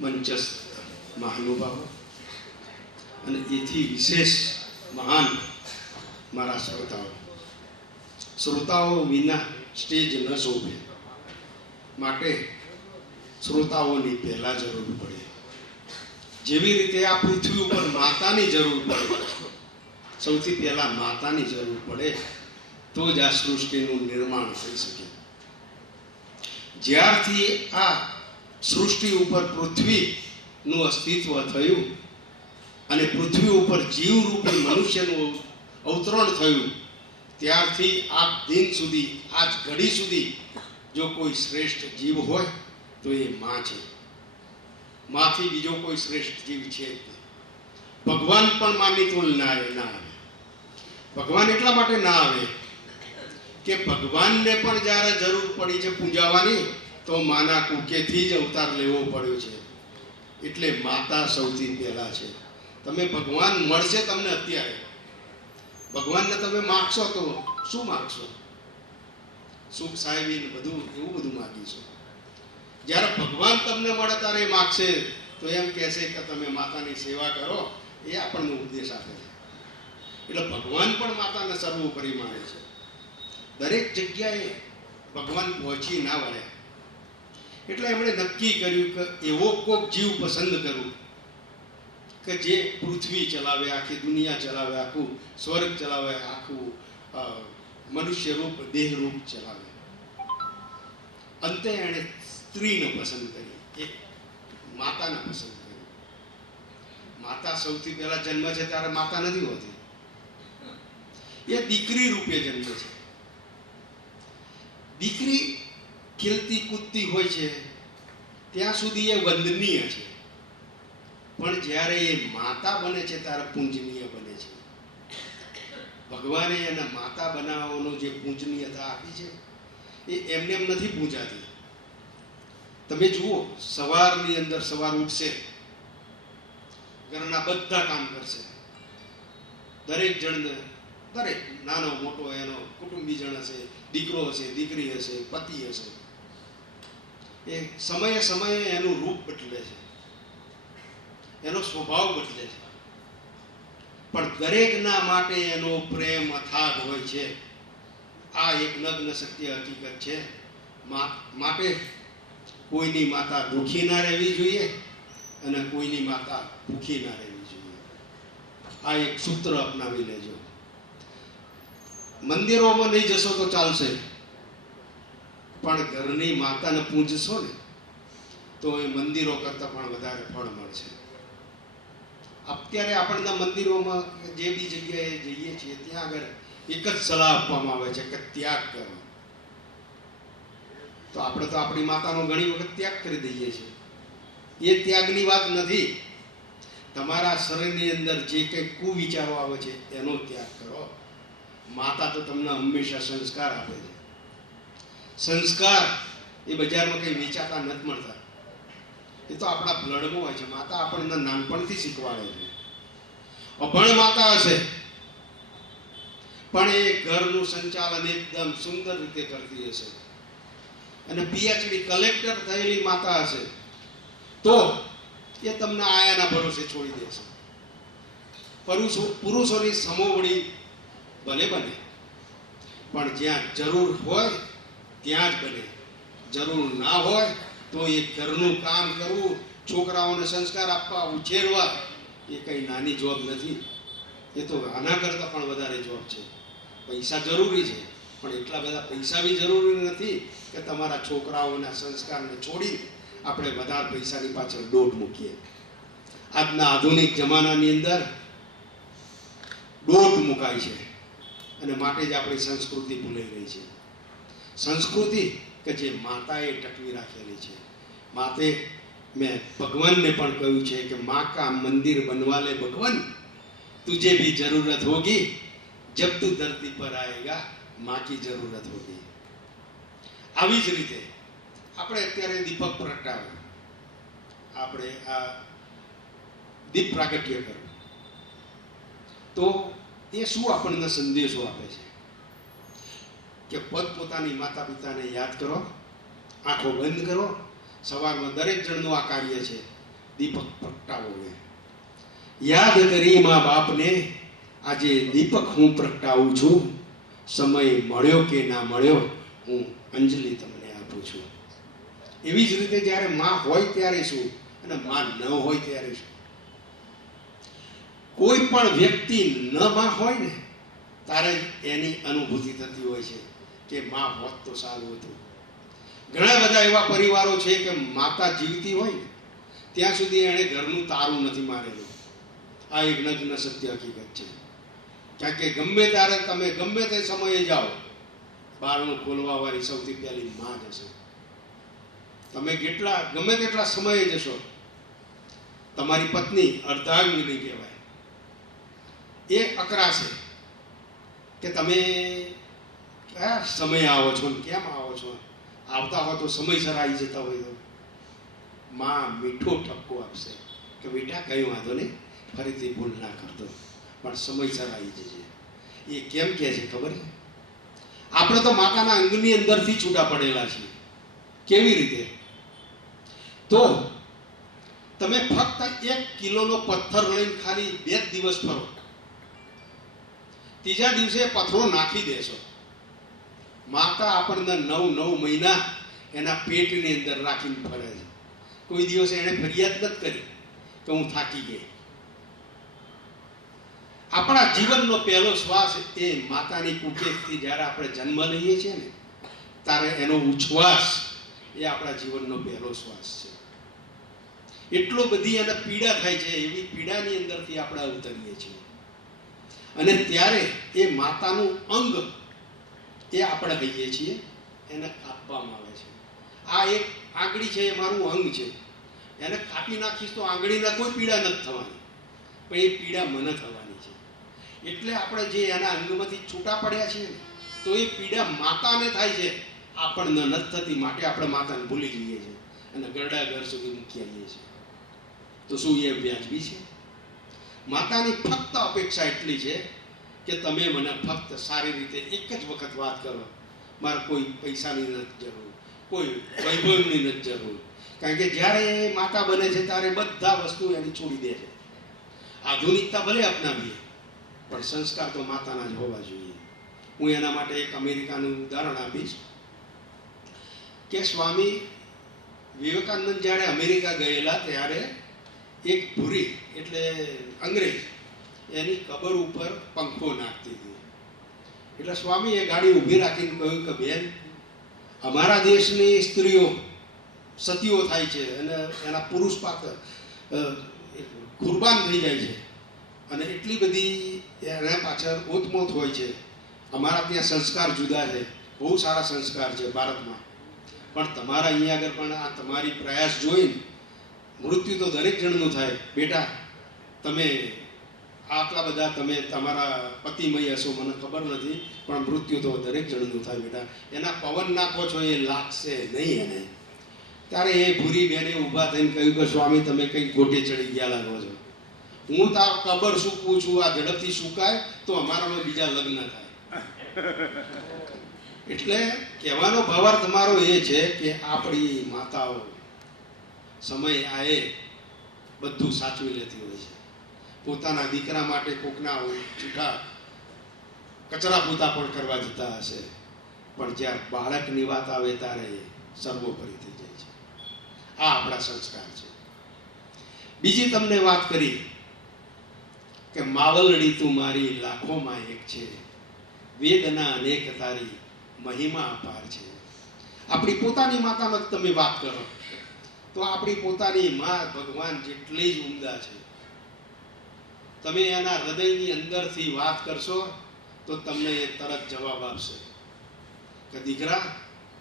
મંચસ્થ મહાનુભાવો અને એથી વિશેષ મહાન મારા શ્રોતાઓ વિના સ્ટેજ ન શોભે, માટે શ્રોતાઓની પહેલા જરૂર પડે. જેવી રીતે આ પૃથ્વી ઉપર માતાની જરૂર પડે, સૌથી પહેલા માતાની જરૂર પડે, તો જ આ સૃષ્ટિનું નિર્માણ થઈ શકે. જ્યારથી આ સૃષ્ટિ ઉપર પૃથ્વીનું અસ્તિત્વ થયું અને પૃથ્વી ઉપર જીવરૂપી મનુષ્યનું અવતરણ થયું, ત્યારથી આ દિન સુધી, આજ ઘડી સુધી જો કોઈ શ્રેષ્ઠ જીવ હોય તો એ માં છે. માંથી બીજો કોઈ શ્રેષ્ઠ જીવ છે. ભગવાન પણ માની તુલનાએ ના આવે. ભગવાન એટલા માટે ના આવે કે ભગવાનને પણ જ્યારે જરૂર પડી છે પૂજાવાની, તો માના કુકેથી જ અવતાર લેવો પડ્યો છે. એટલે માતા સૌથી પહેલા છે. તમે ભગવાન મળશે તમને અત્યારે, ભગવાનને તમે માગશો તો શું માગશો? સુખ સાહેબી બધું એવું બધું માગીશું. જ્યારે ભગવાન તમને મળે ત્યારે એ માગશે તો એમ કહેશે કે તમે માતાની સેવા કરો. એ આપણને ઉપદેશ આપે છે. એટલે ભગવાન પણ માતાને સર્વોપરી માને છે. દરેક જગ્યાએ ભગવાન પહોંચી ના વળ્યા, એટલે એમણે નક્કી કર્યું કે એવો કોક જીવ પસંદ કરું કે જે પૃથ્વી ચલાવે, આખી દુનિયા ચલાવે, આખું સ્વર્ગ ચલાવે, આખું મનુષ્ય રૂપ દેહ રૂપ ચલાવે. અંતે એણે સ્ત્રીને પસંદ કરી, એક માતાને પસંદ કરી. માતા સૌથી પહેલા જન્મ છે ત્યારે માતા નથી હોતી, એ દીકરી રૂપે જન્મે છે. દીકરી ખીલતી કૂદતી હોય છે ત્યાં સુધી એ વંદનીય છે, પણ જ્યારે એ માતા બને છે ત્યારે પૂજનીય બને છે. ભગવાને એને માતા બનાવવાનો જે પૂજનીયતા આપી છે એ એમને એમ નથી પૂજાતી. તમે જુઓ, સવારની અંદર સવાર ઉઠશે, ઘરના બધા કામ કરશે, દરેક જણને, દરેક નાનો મોટો એનો કુટુંબીજન હશે, દીકરો હશે, દીકરી હશે, પતિ હશે, એ સમયે સમયે એનું રૂપ બદલે છે, એનો સ્વભાવ બદલે છે, પણ દરેકના માટે એનો પ્રેમ અથાગ હોય છે. આ એક નગ્ન સત્ય હકીકત છે. માટે કોઈની માતા દુઃખી ના રહેવી જોઈએ અને કોઈની માતા ભૂખી ના રહેવી જોઈએ. આ એક સૂત્ર અપનાવી લેજો. મંદિરોમાં નહીં જશો તો ચાલશે, પણ ઘરની માતાને પૂજશો ને તો એ મંદિરો કરતાં પણ વધારે ફળ મળશે. અત્યારે આપણને મંદિરોમાં જે બી જગ્યાએ જઈએ છીએ ત્યાં આગળ એક જ સલાહ આપવામાં આવે છે કે ત્યાગ કરો. તો આપણે તો આપણી માતાનો ઘણી વખત ત્યાગ કરી દઈએ છીએ. એ ત્યાગની વાત નથી. તમારા શરીરની અંદર જે કંઈ કુવિચારો આવે છે એનો ત્યાગ કરો. માતા તો તમને હંમેશા સંસ્કાર આપે છે. સંસ્કાર એ બજારમાં કંઈ વેચાતા નથી મળતા, એ તો આપણા બ્લડમાં હોય છે. માતા આપણને નાનપણથી શીખવાડે છે. અભણ માતા હશે પણ એ ઘરનું સંચાલન એકદમ સુંદર રીતે કરતી હશે, અને પીએચડી કલેક્ટર થયેલી માતા હશે તો એ તમને આયાના ભરોસે છોડી દેશે. પુરુષોની સમોવડી ભલે બને, પણ જ્યાં જરૂર હોય ત્યાં જ બને. જરૂર ના હોય તો એ ઘરનું કામ કરવું, છોકરાઓને સંસ્કાર આપવા, ઉછેરવા, એ કંઈ નાની જોબ નથી. એ તો આના કરતાં પણ વધારે જોબ છે. પૈસા જરૂરી છે, પણ એટલા બધા પૈસા બી જરૂરી નથી કે તમારા છોકરાઓના સંસ્કારને છોડી આપણે વધારે પૈસાની પાછળ દોટ મૂકીએ. આજના આધુનિક જમાનાની અંદર દોટ મુકાય છે અને માટે જ આપણી સંસ્કૃતિ ભૂલાઈ રહી છે. સંસ્કૃતિ કે જે માતાએ ટકવી રાખેલી છે. માટે મેં ભગવાનને પણ કહ્યું છે કે માँ का मंदिर बनवा ले भगवान, तुझे भी जरूरत होगी, जब तू धरती पर आएगा माँ की जरूरत होगी. આવી જ રીતે આપણે અત્યારે દીપક પ્રગટાવે, આપણે આ દીપ પ્રાગટ્ય કરવું, તો એ શું આપણને સંદેશો આપે છે કે પોતપોતાની માતા પિતાને યાદ કરો, આંખો બંધ કરો. સવારમાં દરેક જણનું આ કાર્ય છે દીપક પ્રગટાવો છે. યાદ કરી મા બાપને આજે દીપક હું પ્રગટાવું છું. સમય મળ્યો કે ના મળ્યો, હું અંજલિ તમને આપું છું. એવી જ રીતે જ્યારે માં હોય ત્યારે શું અને માં ન હોય ત્યારે શું. કોઈ પણ વ્યક્તિ ન માં હોય ને ત્યારે એની અનુભૂતિ થતી હોય છે કે માં હોત તો સારું હતું. ઘણા બધા એવા પરિવારો છે કે માતા જીવતી હોય ને ત્યાં સુધી એણે ઘરનું તારું નથી મારેલું. આ એક નગ્ન સત્ય હકીકત છે. કારણ કે ગમે ત્યારે તમે ગમે તે સમયે જાઓ, બારણું ખોલવા વાળી સૌથી પહેલી માં જ હશે. તમે ગમે તેટલા સમયે જશો, તમારી પત્ની અર્ધાંગિની કહેવાય, એ અકરાશે કે તમે કયા સમયે આવો છો ને કેમ આવો છો. આવતા હોય તો સમયસર આવી જતા હોય તો માં મીઠો ઠપકો આપશે કે બેટા કઈ વાંધો નહીં, ફરીથી ભૂલ ના કરતો, પણ સમયસર આવી જજે. એ કેમ કહે છે ખબર છે? આપણે તો માતાના અંગની અંદરથી છૂટા પડેલા છીએ. કેવી રીતે? તો તમે ફક્ત 1 કિલોનો પથ્થર લઈને ખાલી 2 દિવસ ફરો, ત્રીજા દિવસે પથ્થરો નાખી દેશો. માતા આપણને 9 મહિના એના પેટની અંદર રાખીને ફરે છે. કોઈ દિવસ એને ફરિયાદ નથી કરી કે હું થાકી ગઈ. આપણા જીવનનો પહેલો શ્વાસ એ માતાની કુખેથી જ્યારે આપણે જન્મ લઈએ છીએ ને ત્યારે એનો ઉચ્છ્વાસ એ આપણા જીવનનો પહેલો શ્વાસ છે. એટલો બધી એને પીડા થાય છે, એવી પીડાની અંદરથી આપણે અવતરીએ છીએ. અને ત્યારે એ માતાનું અંગ એ આપણે કહીએ છીએ, એને કાપવામાં આવે છે. આ એક આંગળી છે, એ મારું અંગ છે, એને કાપી નાખીશ તો આંગળીના કોઈ પીડા નથી થવાની, પણ એ પીડા મને થવાની છે. એટલે આપણે જે એના અંગમાંથી છૂટા પડ્યા છીએ ને તો એ પીડા માતાને થાય છે, આપણને નથી થતી. માટે આપણે માતાને ભૂલી જઈએ છીએ અને ગરડા ઘર સુધી મૂકી આવીએ છીએ. તો શું એ વ્યાજબી છે? માતાની ફક્ત અપેક્ષા એટલી છે કે તમે મને ફક્ત સારી રીતે એક જ વખત વાત કરો. મારે કોઈ પૈસાની નથી જરૂર, કોઈ વૈભવની નથી જરૂર. કારણ કે જ્યારે એ માતા બને છે ત્યારે બધા વસ્તુ એની છોડી દે છે. આધુનિકતા ભલે અપનાવીએ પણ સંસ્કાર તો માતાના જ હોવા જોઈએ. હું એના માટે એક અમેરિકાનું ઉદાહરણ આપીશ કે સ્વામી વિવેકાનંદ જ્યારે અમેરિકા ગયેલા ત્યારે એક ભૂરી એટલે અંગ્રેજ એની કબર ઉપર પંખો નાખતી હતી. એટલે સ્વામી એ ગાડી ઊભી રાખીને કહ્યું કે બેન, અમારા દેશની સ્ત્રીઓ સતીઓ થાય છે અને એના પુરુષ પાત્ર કુરબાન થઈ જાય છે અને એટલી બધી એના પાછળ ઓતમોત હોય છે. અમારા ત્યાં સંસ્કાર જુદા છે, બહુ સારા સંસ્કાર છે ભારતમાં, પણ તમારા અહીંયા આગળ પણ આ તમારી પ્રયાસ જોઈને મૃત્યુ તો દરેક જણનું થાય. બેટા, તમે આટલા બધા તમે તમારા પતિમય હશો મને ખબર નથી, પણ મૃત્યુ તો દરેક જણનું થાય બેટા. એના પવન નાખો છો એ લાગશે નહીં એને. ત્યારે એ ભૂરી બેને ઊભા થઈને કહ્યું કે સ્વામી તમે કંઈક ગોટે ચડી ગયા લાગો છો. હું તાર કબર સૂકવું છું, આ ઝડપથી સુકાય તો અમારામાં બીજા લગ્ન થાય. એટલે કહેવાનો ભાવાર્થ તમારો એ છે કે આપણી માતાઓ સમય આએ બધું સાચવી લેતી હોય છે. પોતાના દીકરા માટે કોકના જૂઠા કચરા પોતા પણ કરવા જતા હશે, પણ જ્યારે બાળકની વાત આવે ત્યારે એ સર્વોપરી થઈ જાય છે. આ આપણા સંસ્કાર છે. બીજી તમને વાત કરી કે માવલડી તું મારી લાખોમાં એક છે, વેદના અનેક તારી મહિમા અપાર છે. આપણી પોતાની માતાનો તમે વાત કરો તો આપણી પોતાની માં ભગવાન જેટલી જ ઉમદા છે. તમે એના હૃદયની અંદરથી વાત કરશો તો તમને એ તરત જવાબ આપશે કે દીકરા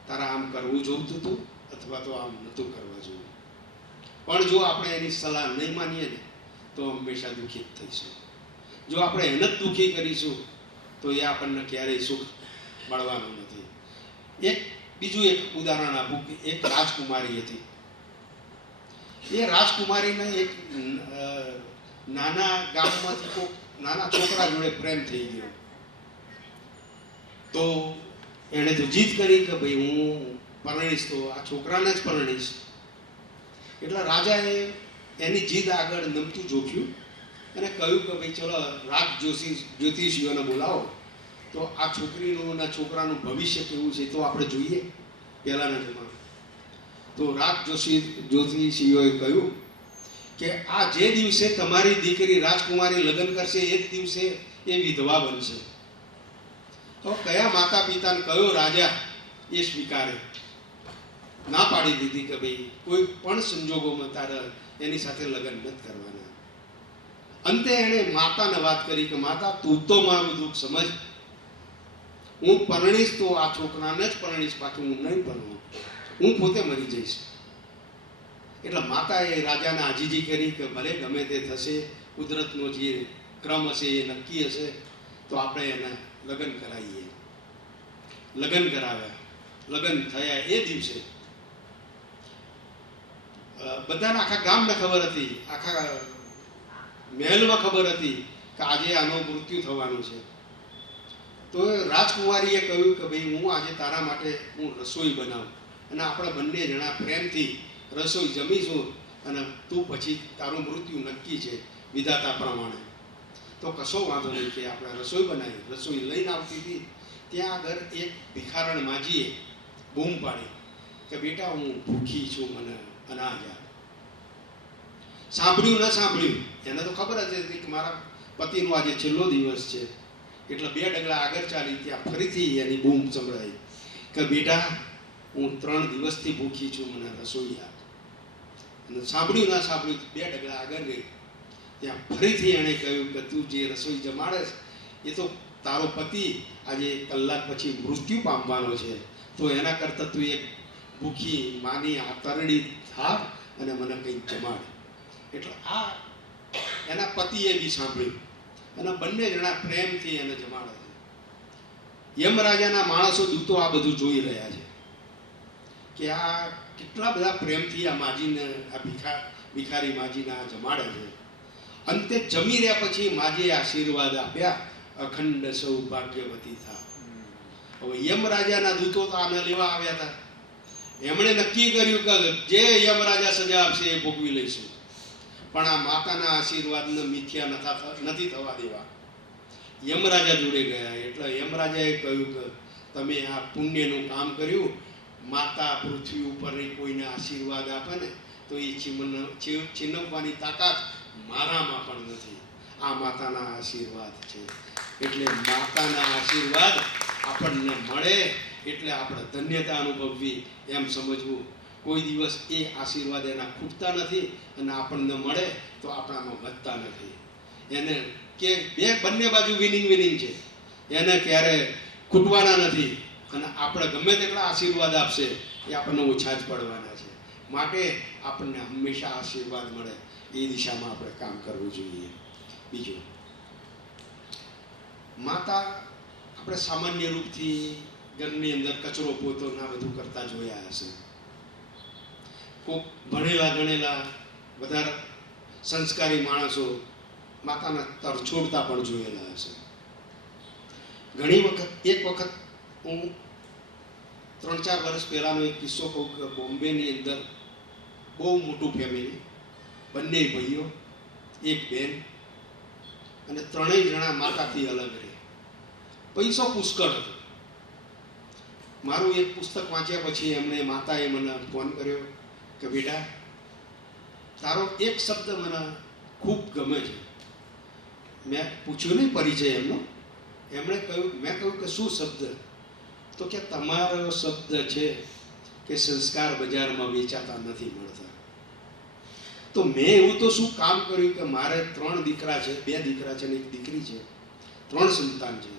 તારા આમ કરવું જોઈતું હતું અથવા તો આમ નહોતું કરવા જોયું. પણ જો આપણે એની સલાહ નહીં માનીએ ને તો હંમેશા દુઃખી જ થઈશું. જો આપણે એને જ દુઃખી કરીશું તો એ આપણને ક્યારેય સુખ મળવાનું નથી. બીજું એક ઉદાહરણ આપું કે એક રાજકુમારી હતી. એ રાજકુમારીને એક નાના ગામમાંથી કોઈ નાના છોકરા જોડે પ્રેમ થઈ ગયો. તો એણે તો જીદ કરી કે ભાઈ હું પરણીશ તો આ છોકરાને જ પરણીશ. એટલે રાજાએ એની જીદ આગળ નમતું જોખ્યું અને કહ્યું કે ભાઈ ચલો રાજ જ્યોતિષીઓને બોલાવો, તો આ છોકરીનું અને છોકરાનું ભવિષ્ય કેવું છે તો આપણે જોઈએ પહેલાંના જમાનામાં. તો રાજ જ્યોતિષીઓએ કહ્યું કે આ જે દિવસે તમારી દીકરી રાજકુમારી લગ્ન કરશે એ જ દિવસે એ વિધવા બનશે. તો કયા માતા પિતાને કયો રાજા એ સ્વીકારે? ના પાડી દીધી કે ભાઈ કોઈ પણ સંજોગોમાં તારે એની સાથે લગ્ન નથી કરવાના. અંતે એણે માતાને વાત કરી કે માતા, તું તો મારું દુઃખ સમજ, હું પરણીશ તો આ છોકરાને જ પરણીશ, બાકી હું નહીં પરણું, હું પોતે મરી જઈશ. એટલે માતાએ રાજાને આજીજી કરી કે ભલે ગમે તે થશે, કુદરતનો જે ક્રમ હશે એ નક્કી હશે, તો આપણે એના લગ્ન કરાવીએ. લગ્ન કરાવ્યા. લગ્ન થયા એ દિવસે બધાને આખા ગામને ખબર હતી, આખા મહેલમાં ખબર હતી કે આજે આનો મૃત્યુ થવાનું છે. તો રાજકુમારીએ કહ્યું કે ભાઈ હું આજે તારા માટે હું રસોઈ બનાવું અને આપણે બંને જણા પ્રેમથી રસોઈ જમીશું અને તું પછી તારું મૃત્યુ નક્કી છે વિધાતા પ્રમાણે. તો કશો વાંધો નહીં કે આપણે રસોઈ બનાવી. રસોઈ લઈને આવતી હતી ત્યાં આગળ એક ભિખારણ માજીએ બૂમ પાડી કે બેટા હું ભૂખી છું, મને અનાજ આપ. સાંભળ્યું ન સાંભળ્યું એને તો ખબર જ હતી કે મારા પતિનો આજે છેલ્લો દિવસ છે. એટલે 2 ડગલા આગળ ચાલી ત્યાં ફરીથી એની બૂમ સંભળાઈ કે બેટા હું 3 દિવસથી ભૂખી છું, મને રસોઈ આપ. અને સાંભળ્યું ના સાંભળ્યું 2 ડગલા આગળ ગઈ ત્યાં ફરીથી એણે કહ્યું કે તું જે રસોઈ જમાડે એ તો તારો પતિ આજે કલાક પછી મૃત્યુ પામવાનો છે, તો એના કરતાં તું એક ભૂખી માની આતરડી થાવ અને મને કંઈક જમાડ. એટલે આ એના પતિએ બી સાંભળ્યું અને બંને જણા પ્રેમથી એને જમાડે છે. યમરાજાના માણસો દૂતો આ બધું જોઈ રહ્યા છે કે આ કેટલા બધા પ્રેમથી આ માજીને, આ ભિખારી માજીને આ જમાડે છે. અંતે જમી રહ્યા પછી માજીએ આશીર્વાદ આપ્યા, અખંડ સૌભાગ્યવતી થા. હવે યમરાજાના દૂતો તો આને લેવા આવ્યા હતા. એમણે નક્કી કર્યું કે જે યમરાજા સજા આપશે એ ભોગવી લઈશું, પણ આ માતાના આશીર્વાદને મિથ્યા નથી થવા દેવા. યમરાજા જોડે ગયા. એટલે યમરાજાએ કહ્યું કે તમે આ પુણ્યનું કામ કર્યું, માતા પૃથ્વી ઉપરની કોઈને આશીર્વાદ આપે ને તો એ છીનવવાની તાકાત મારામાં પણ નથી. આ માતાના આશીર્વાદ છે. એટલે માતાના આશીર્વાદ આપણને મળે એટલે આપણે ધન્યતા અનુભવવી એમ સમજવું. કોઈ દિવસ એ આશીર્વાદ એના ખૂટતા નથી અને આપણને મળે તો આપણામાં વધતા નથી. એને કે બંને બાજુ વિનિંગ છે, એને ક્યારે ખૂટવાના નથી. અને આપણે ગમે તેટલા આશીર્વાદ આપશે એ આપણને ઓછા જ પડવાના છે. માટે આપણને હંમેશા આશીર્વાદ મળે એ દિશામાં આપણે કામ કરવું જોઈએ. બીજું, માતા આપણે સામાન્ય રૂપથી ઘરની અંદર કચરો પોતો ના બધું કરતા જોયા હશે. કોક ભણેલા ગણેલા વધારે સંસ્કારી માણસો માતાના તરછોડતા પણ જોયેલા હશે. ઘણી વખત એક વખત હું 3-4 વર્ષ પહેલાંનો એક કિસ્સો કહું કે બોમ્બેની અંદર બહુ મોટું ફેમિલી, બંને ભાઈઓ, એક બેન અને 3 જણા માતાથી અલગ રહે. પૈસો પુષ્કળ હતો. મારું એક પુસ્તક વાંચ્યા પછી એમણે માતાએ મને ફોન કર્યો કે બેટા તારો એક શબ્દ મને ખૂબ ગમે છે. મેં પૂછ્યું નહીં પરિચય એમનો. એમણે કહ્યું, મેં કહ્યું કે શું શબ્દ? તો કે તમારો શબ્દ છે કે સંસ્કાર બજારમાં વેચાતા નથી મળતા. તો મેં એવું તો શું કામ કર્યું કે મારે 3 દીકરા છે, 2 દીકરા છે ને 1 દીકરી છે, 3 સંતાન છે,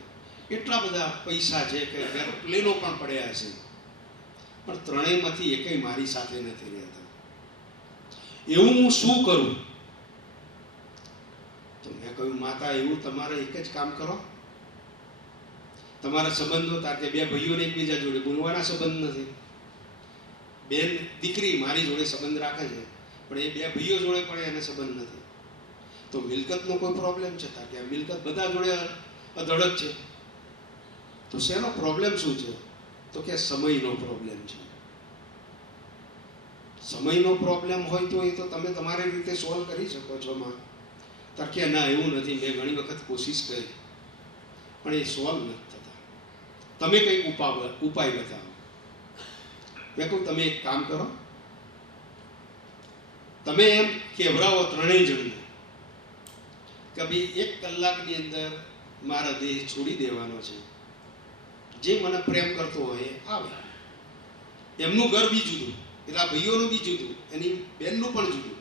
એટલા બધા પૈસા છે કે એરોપ્લેનો પણ પડ્યા છે, પણ 3માંથી એકેય મારી સાથે નથી રહેતા. એવું હું શું કરું? તો મેં કહ્યું માતા એવું તમારે એક જ કામ કરો. તમારા સંબંધો તાકે 2 ભાઈઓને એકબીજા જોડે બોલવાના સંબંધ નથી. બેન દીકરી મારી જોડે સંબંધ રાખે છે પણ એ 2 ભાઈઓ જોડે પણ એને સંબંધ નથી. તો મિલકતનો કોઈ પ્રોબ્લેમ છે? તાકે મિલકત બધા જોડે અધડક છે. તો શેનો પ્રોબ્લેમ શું છે? તો કે સમયનો પ્રોબ્લેમ છે. સમયનો પ્રોબ્લેમ હોય તો એ તો તમે તમારી રીતે સોલ્વ કરી શકો છો માં. તાર કે ના એવું નથી, મેં ઘણી વખત કોશિશ કરી પણ એ સોલ્વ નથી થતા. તમે કંઈક ઉપાય બતાવો. મેં કહું તમે એક કામ કરો, તમે એમ કહેવરાવો ત્રણેય જણને કે ભાઈ 1 કલાકની અંદર મારા દેહ છોડી દેવાનો છે. જે મને પ્રેમ કરતો હોય એ આવે. એમનું ઘર બી જુદું, પેલા ભાઈઓનું બી જુદું, એની બેનનું પણ જુદું.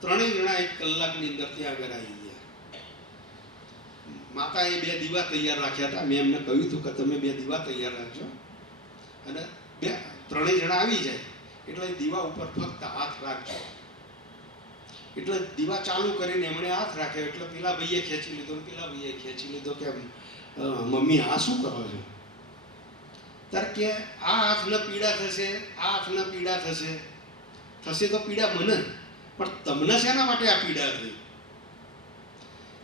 ત્રણેય જણા 1 કલાકની અંદર ત્યાં આગળ આવી ગયા. માતાએ 2 દીવા તૈયાર રાખ્યા હતા. મેં એમને કહ્યું હતું કે તમે 2 દીવા તૈયાર રાખજો અને ત્રણેય જણા આવી જાય એટલે દીવા ઉપર ફક્ત હાથ રાખજો. એટલે દીવા ચાલુ કરીને એમણે હાથ રાખ્યો એટલે પેલા ભાઈએ ખેંચી લીધો, પેલા ભાઈએ ખેંચી લીધો કે મમ્મી આ શું કરો છો? ત્યારે કે આ હાથને પીડા થશે, આ હાથને પીડા થશે. થશે તો પીડા મને, પણ તમને શેના માટે આ પીડા થઈ?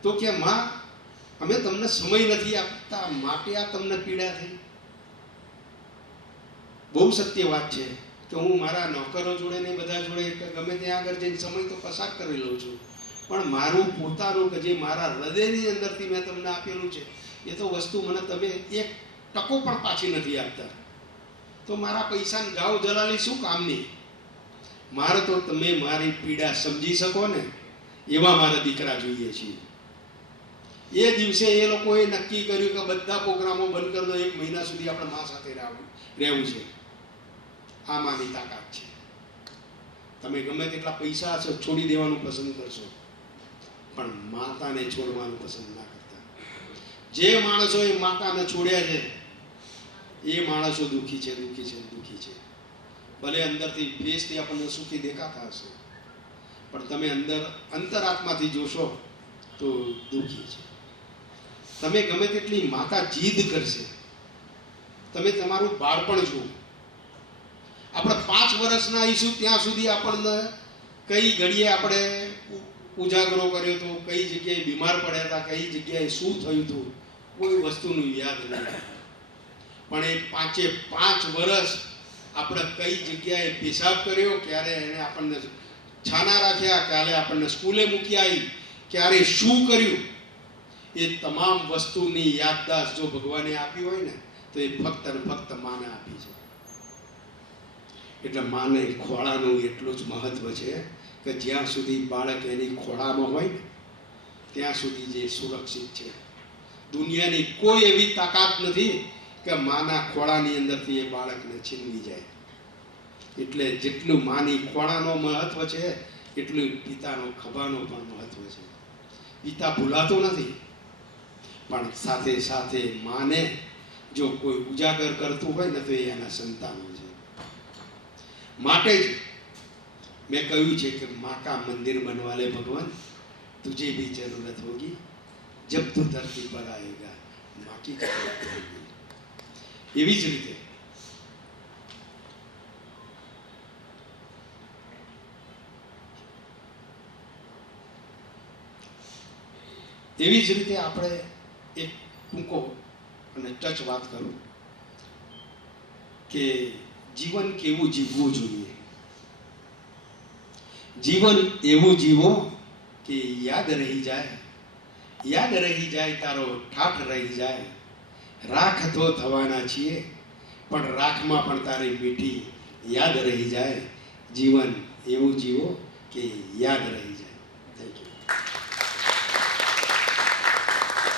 તો કે માં અમે તમને સમય નથી આપતા માટે આ તમને પીડા થઈ. બહુ સત્ય વાત છે કે હું મારા નોકરો જોડે ને બધા જોડે ગમે ત્યાં આગળ જઈને સમય તો પસાર કરી લઉં છું, પણ મારું પોતાનું કે જે મારા હૃદયની અંદરથી મેં તમને આપેલું છે એ તો વસ્તુ મને તમે 1 ટકો પણ પાછી નથી આપતા. તો મારા પૈસાની ગાવ જલાલી શું કામની? મારે તો તમે મારી પીડા સમજી શકો ને એવા મારા દીકરા જોઈએ છીએ. એ દિવસે એ લોકોએ નક્કી કર્યું કે બધા પ્રોગ્રામો બંધ કરી દો, 1 મહિના સુધી આપણે મા સાથે રહેવું છે. આ માની તાકાત છે. તમે ગમે તેટલા પૈસા હશે છોડી દેવાનું પસંદ કરશો, પણ માતાને છોડવાનું પસંદ ના કરતા. જે માણસો એ માતાને છોડ્યા છે એ માણસો દુઃખી છે, દુઃખી છે, દુઃખી છે. ભલે અંદરથી ફેસથી આપણને સુખી દેખાતા હશે, પણ તમે અંતરાત્માથી જોશો તો દુઃખી છે. તમે ગમે તેટલી માતા જીદ કરશે, તમે તમારું બાળપણ જુઓ. આપણે 5 વર્ષના આવીશું ત્યાં સુધી આપણને કઈ ઘડીએ આપણે ઉજાગરો કર્યો હતો, કઈ જગ્યાએ બીમાર પડ્યા હતા, કઈ જગ્યાએ શું થયું હતું, કોઈ વસ્તુનું યાદ નહીં. પણ એ 5 વર્ષ આપણે કઈ જગ્યાએ પેશાબ કર્યો, ક્યારે એને આપણને છાના રાખ્યા, ક્યારે આપણને સ્કૂલે મૂકી આવી, ક્યારે શું કર્યું, એ તમામ વસ્તુની યાદદાસ્ત જો ભગવાને આપી હોય ને તો એ ફક્ત ને ફક્ત માને આપી છે. એટલે માને ખોળાનું એટલું જ મહત્વ છે કે જ્યાં સુધી બાળક એની ખોળામાં હોય ને ત્યાં સુધી જે સુરક્ષિત છે. દુનિયાની કોઈ એવી તાકાત નથી કે માના ખોળાની અંદરથી એ બાળકને છીનવી જાય. એટલે જેટલું માની ખોળાનો મહત્વ છે એટલું પિતાનો ખભાનો પણ મહત્વ છે. પિતા ભૂલાતો નથી, પણ સાથે સાથે માને જો કોઈ ઉજાગર કરતું હોય ને તો એ એના સંતાનો છે. માટે જ મેં કહ્યું છે કે માँ का मंदिर बनवा ले भगवान, तुझे भी जरूरत होगी, जब तू धरती पर आएगा माँ की जरूरत होगी. એવી જ રીતે આપણે એક ટૂંકો અને ટચ વાત કરું કે જીવન કેવું જીવવું જોઈએ. જીવન એવું જીવો કે યાદ રહી જાય તારો ઠાઠ રહી જાય. રાખ તો થવાના છીએ પણ રાખમાં પણ તારી મીઠી યાદ રહી જાય. જીવન એવું જીવો કે યાદ રહી જાય.